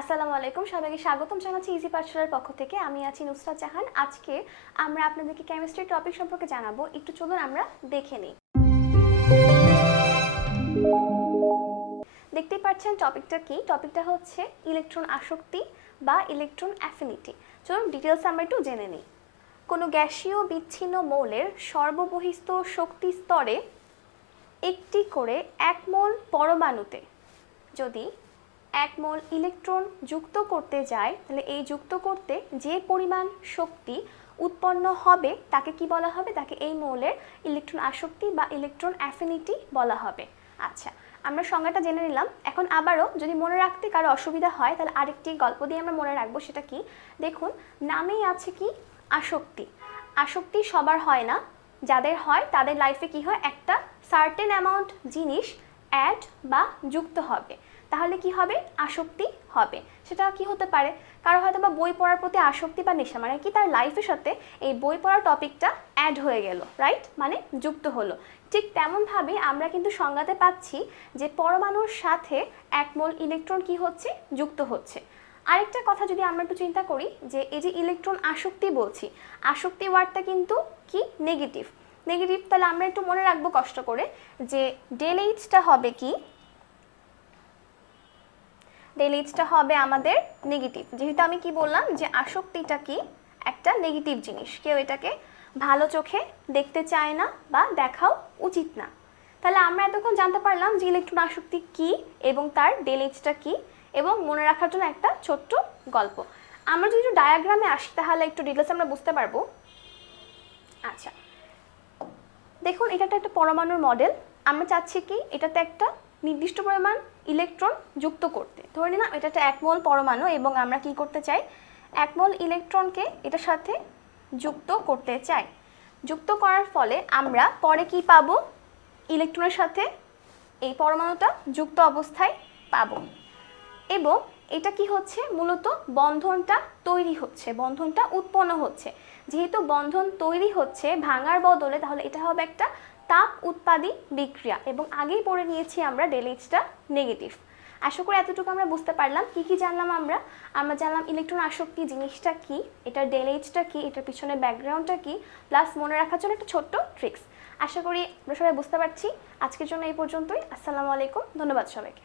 আসসালামু আলাইকুম, সবাইকে স্বাগতম জানাচ্ছি ইজি পাঠশালার পক্ষ থেকে। আমি আছি নুসরাত জাহান। আজকে আমরা আপনাদেরকে কেমিস্ট্রি টপিক সম্পর্কে জানাবো। একটু চলুন আমরা দেখে নিই। দেখতেই পাচ্ছেন টপিকটা কি? টপিকটা হচ্ছে ইলেকট্রন আসক্তি বা ইলেকট্রন অ্যাফিনিটি। চলুন ডিটেলস আমরা একটু জেনে নিই। কোনো গ্যাসীয় বিচ্ছিন্ন মৌলের সর্ববহিস্থ শক্তি স্তরে একটি করে 1 মোল পরমাণুতে যদি 1 মোল ইলেকট্রন যুক্ত করতে যায়, তাহলে এই যুক্ত করতে যে পরিমাণ শক্তি উৎপন্ন হবে তাকে কি বলা হবে? তাকে এই মৌলের ইলেকট্রন আসক্তি বা ইলেকট্রন অ্যাফিনিটি বলা হবে। আচ্ছা, আমরা সংজ্ঞাটা জেনে নিলাম। এখন আবারও যদি মনে রাখতে কারো অসুবিধা হয় তাহলে আরেকটি গল্প দিয়ে আমরা মনে রাখবো। সেটা কি? দেখুন, নামেই আছে কি আসক্তি। আসক্তি সবার হয় না, যাদের হয় তাদের লাইফে কি হয়, একটা সার্টেন অ্যামাউন্ট জিনিস অ্যাড বা যুক্ত হবে, তাহলে কি হবে? আসক্তি হবে। সেটা কি হতে পারে? কারো হয়তো বা বই পড়ার প্রতি আসক্তি বা নেশা, মানে কি তার লাইফের সাথে এই বই পড়ার টপিকটা অ্যাড হয়ে গেল, রাইট? মানে যুক্ত হলো। ঠিক তেমনভাবে আমরা কিন্তু সংজ্ঞাতে পাচ্ছি যে পরমাণুর সাথে 1 মোল ইলেকট্রন কি হচ্ছে? যুক্ত হচ্ছে। আরেকটা কথা যদি আমরা একটু চিন্তা করি, যে এই যে ইলেকট্রন আসক্তি বলছি, আসক্তি ওয়ার্ডটা কিন্তু কি? নেগেটিভ। নেগেটিভ, তাহলে আমরা একটু মনে রাখবো কষ্ট করে যে ডেল এইচটা হবে কি? ডেল এইচটা হবে আমাদের নেগেটিভ। যেহেতু আমি কি বললাম যে আসক্তিটা কি? একটা নেগেটিভ জিনিস, কেউ এটাকে ভালো চোখে দেখতে চায় না বা দেখাও উচিত না। তাহলে আমরা এতক্ষণ জানতে পারলাম যে ইলেকট্রন আসক্তি কি এবং তার ডেল এইচটা কি, এবং মনে রাখার জন্য একটা ছোট্ট গল্প। আমরা যদি একটু ডায়াগ্রামে আসি তাহলে একটু ডিটেলস আমরা বুঝতে পারবো। আচ্ছা, দেখুন, এটা একটা পরমাণুর মডেল। আমরা চাচ্ছি কি এটাতে একটা নির্দিষ্ট পরিমাণ ইলেকট্রন যুক্ত করতে। ধরে নিলাম এটা একটা 1 মোল পরমাণু এবং আমরা কি করতে চাই? 1 মোল ইলেকট্রনকে এটার সাথে যুক্ত করতে চাই। যুক্ত করার ফলে আমরা পরে কি পাবো? ইলেকট্রনের সাথে এই পরমাণুটা যুক্ত অবস্থায় পাবো, এবং এটা কি হচ্ছে? মূলত বন্ধনটা তৈরি হচ্ছে, বন্ধনটা উৎপন্ন হচ্ছে। যেহেতু বন্ধন তৈরি হচ্ছে ভাঙার বদলে, তাহলে এটা হবে একটা তাপ উৎপাদী বিক্রিয়া, এবং আগেই পড়ে নিয়েছি আমরা ডেল এইচটা নেগেটিভ। আশা করি এতটুকু আমরা বুঝতে পারলাম। কি কি জানলাম আমরা? আমরা জানলাম ইলেকট্রন আসক্তি জিনিসটা কি, এটার ডেল এইচটা কি, এটার পিছনে ব্যাকগ্রাউন্ডটা কি, প্লাস মনে রাখার জন্য একটা ছোট্ট ট্রিক্স। আশা করি আমরা সবাই বুঝতে পারছি। আজকের জন্য এই পর্যন্তই। আসসালামু আলাইকুম, ধন্যবাদ সবাইকে।